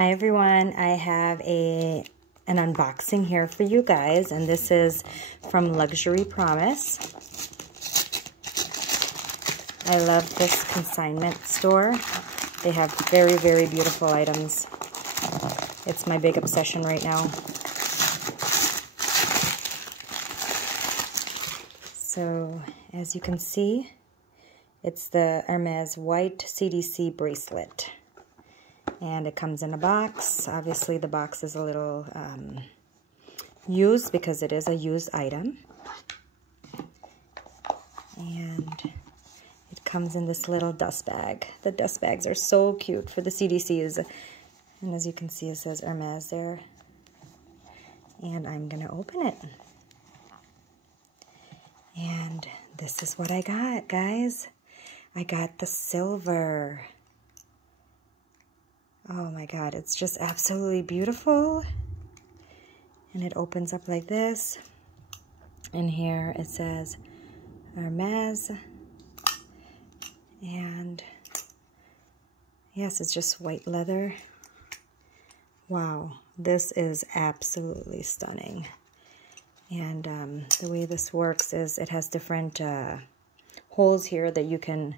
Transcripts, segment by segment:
Hi everyone, I have an unboxing here for you guys, and this is from Luxury Promise. I love this consignment store. They have very, very beautiful items. It's my big obsession right now. So, as you can see, it's the Hermes white CDC bracelet. And it comes in a box. Obviously, the box is a little used because it is a used item. And it comes in this little dust bag. The dust bags are so cute for the CDCs. And as you can see, it says Hermes there. And I'm going to open it. And this is what I got, guys. I got the silver. Oh my God, it's just absolutely beautiful. And it opens up like this. And here it says Hermes. And yes, it's just white leather. Wow, this is absolutely stunning. And the way this works is it has different holes here that you can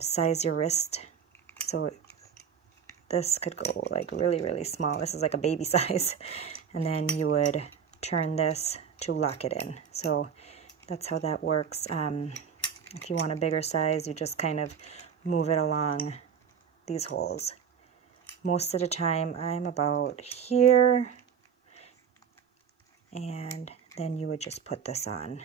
size your wrist. So this could go like really, really small. This is like a baby size. And then you would turn this to lock it in. So that's how that works. If you want a bigger size, you just kind of move it along these holes. Most of the time, I'm about here. And then you would just put this on.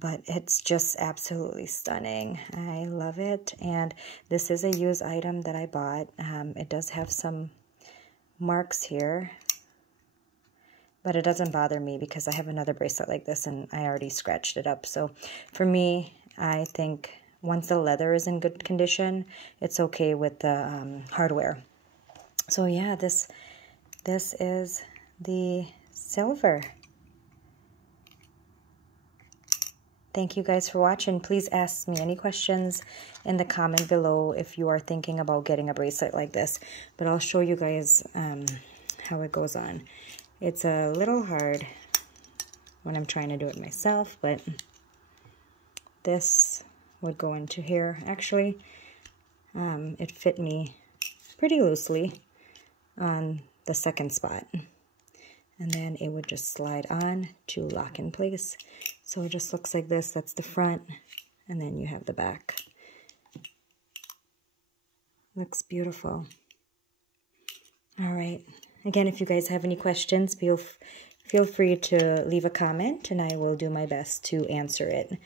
But it's just absolutely stunning. I love it. And this is a used item that I bought. It does have some marks here. But it doesn't bother me because I have another bracelet like this and I already scratched it up. So for me, I think once the leather is in good condition, it's okay with the hardware. So yeah, this is the silver. Thank you guys for watching. Please ask me any questions in the comment below if you are thinking about getting a bracelet like this. But I'll show you guys how it goes on. It's a little hard when I'm trying to do it myself, but this would go into here. Actually, it fit me pretty loosely on the second spot. And then it would just slide on to lock in place. So it just looks like this. That's the front. And then you have the back. Looks beautiful. All right. Again, if you guys have any questions, feel free to leave a comment and I will do my best to answer it.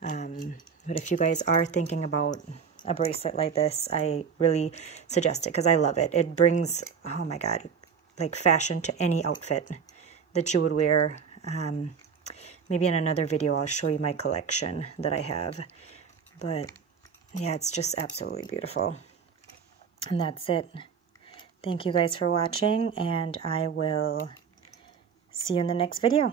But if you guys are thinking about a bracelet like this, I really suggest it because I love it. It brings, oh my God, like fashion to any outfit that you would wear. Maybe in another video I'll show you my collection that I have. But yeah, it's just absolutely beautiful. And that's it. Thank you guys for watching, and I will see you in the next video.